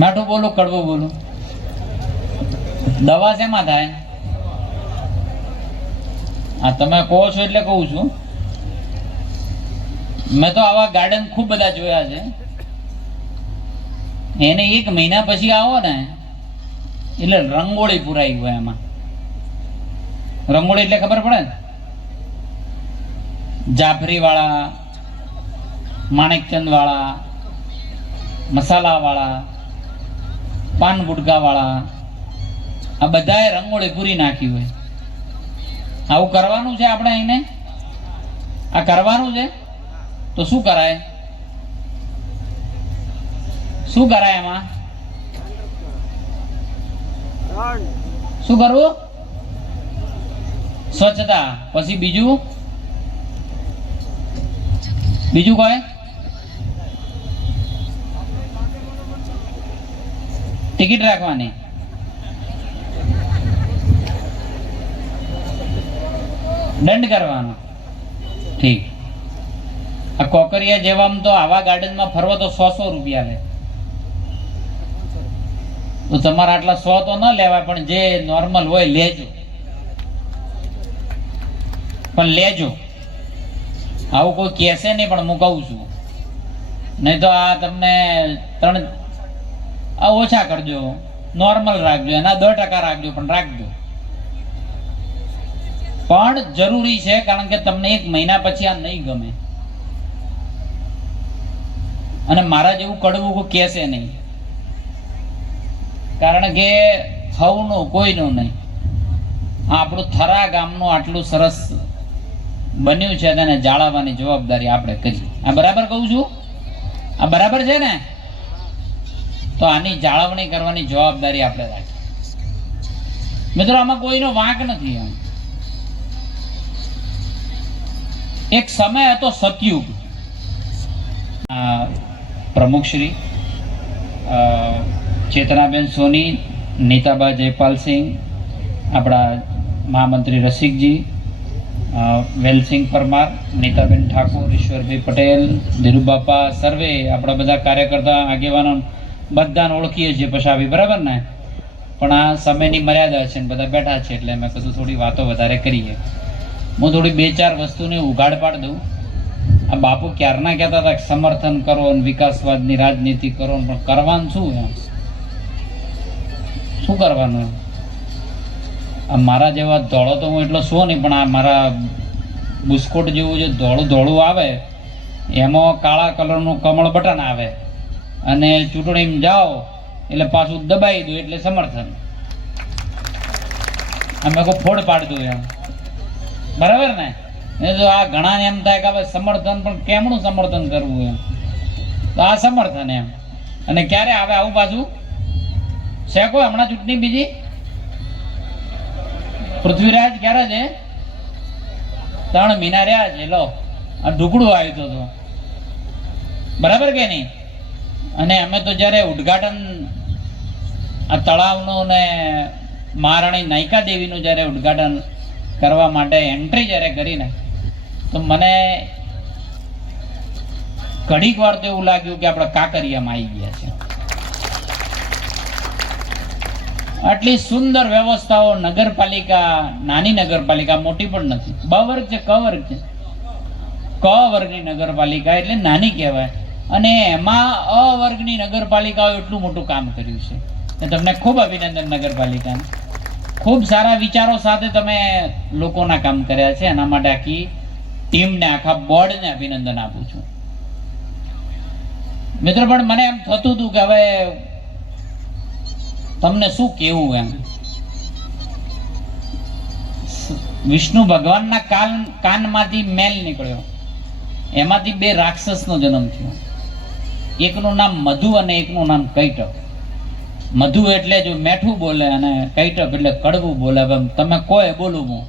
મીઠું બોલું કડવું બોલું? દવા શેમાં થાય? આ તમે કહો છો એટલે કહું છું. મેં તો આવા ગાર્ડન ખૂબ બધા જોયા છે. એને 1 મહિના પછી આવો ને એટલે રંગોળી પુરાઈ હોય એમાં. રંગોળી એટલે ખબર પડે ને? જાફરી વાળા, માણેકચંદ વાળા, મસાલા વાળા, પાન ગુટકા વાળા, આ બધાએ રંગોળી પૂરી નાખી હોય. આવું કરવાનું છે આપણે અહીંને? આ કરવાનું છે તો શું કરાય? શું કરાય એમાં? શું કરવું? સ્વચ્છતા. પછી બીજું કોઈ? ટિકિટ રાખવાની. દંડ કરવાનો. ઠીક. આ કોકરિયા જેવામાં તો આવા ગાર્ડનમાં ફરવા તો 100 રૂપિયા લે. તો તમારા આટલા 100 તો ન લેવાય, પણ જે નોર્મલ હોય લેજો. પણ લેજો. આવું કોઈ કહેશે નહીં, પણ હું કહું છું. નહીં તો આ તમને 3 ઓછા કરજો, નોર્મલ રાખજો, એના 10% રાખજો, પણ રાખજો. પણ જરૂરી છે, કારણ કે તમને 1 મહિના પછી આ નહીં ગમે. અને મારા જેવું કડવું કોઈ કહેશે નહીં, કારણ કે હવનું કોઈનું નહીં. આપણું થરા ગામનું આટલું સરસ બન્યું છે, તેને જાળવવાની જવાબદારી આપણે કરી. આ બરાબર કહું છું? આ બરાબર છે ને? તો આની જાળવણી કરવાની જવાબદારી આપણે રાખી. મિત્રો, આમાં કોઈનો વાંક નથી. એક સમય હતો સતયુગ. પ્રમુખશ્રી ચેતનાબેન સોની, નીતાબા જયપાલસિંહ, આપણા મહામંત્રી રસિકજી, વેલસિંહ પરમાર, નીતાબેન ઠાકોર, ઈશ્વરભાઈ પટેલ, ધીરુબાપા, સર્વે આપણા બધા કાર્યકર્તા આગેવાનો બધાને ઓળખીએ છીએ. પછી આવી બરાબર ને? પણ આ સમયની મર્યાદા છે ને બધા બેઠા છે, એટલે મેં કીધું થોડી વાતો વધારે કરીએ. હું થોડી 2-4 વસ્તુને ઉઘાડ પાડ દઉં. આ બાપુ ક્યારના કહેતા હતા કે સમર્થન કરો અને વિકાસવાદની રાજનીતિ કરો, પણ કરવાનું શું? એમ શું કરવાનું? આ મારા જેવા ધોળો તો હું એટલો શું નહીં, પણ આ મારા બુસ્કોટ જેવું જે ધોળું આવે એમાં કાળા કલરનું કમળ બટન આવે, અને ચૂંટણીમાં જાઓ એટલે પાછું દબાઈ દઉં એટલે સમર્થન. અમે કોઈ ફોડ પાડ દઉં એમ. બરાબર ને? જો આ ઘણા એમ થાય કે હવે સમર્થન, પણ કેમનું સમર્થન કરવું એમ? તો આ સમર્થન એમ. અને ક્યારે આવે આવું પાછું? શેકો હમણાં ચૂંટણી બીજી પૃથ્વીરાજ ક્યારે છે? 3 મહિના રહ્યા છે. લો, આ ઢુકડું આવ્યું તો બરાબર કે નહીં? અને અમે તો જ્યારે ઉદ્ઘાટન આ તળાવનું ને મહારાણી નાયકા દેવીનું જ્યારે ઉદ્ઘાટન કરવા માટે એન્ટ્રી જ્યારે કરીને, તો મને ઘડીક વાર તો એવું લાગ્યું કે આપણે કાંકરિયામાં આવી ગયા છે. આટલી સુંદર વ્યવસ્થાઓ. નગરપાલિકા નાની નગરપાલિકા, મોટી પણ નથી. બ વર્ગ છે, ક વર્ગ છે. ક વર્ગની નગરપાલિકા એટલે નાની કહેવાય. અને એમાં અ વર્ગની નગરપાલિકાઓ એટલું મોટું કામ કર્યું છે. તમને ખૂબ અભિનંદન નગરપાલિકાને. ખૂબ સારા વિચારો સાથે તમે લોકોના કામ કર્યા છે. એના માટે આખી ટીમને, આખા બોર્ડને અભિનંદન આપું છું. મિત્રો, પણ મને એમ થતું હતું કે હવે તમને શું કેવું એમ. વિષ્ણુ ભગવાનના કાનમાંથી મેલ નીકળ્યો, એમાંથી 2 રાક્ષસનો જન્મ થયો. એકનું નામ મધુ અને એકનું નામ કૈટક. મધુ એટલે જો મીઠું બોલે, અને કૈટક એટલે કડવું બોલે. તમે કોઈ બોલું હું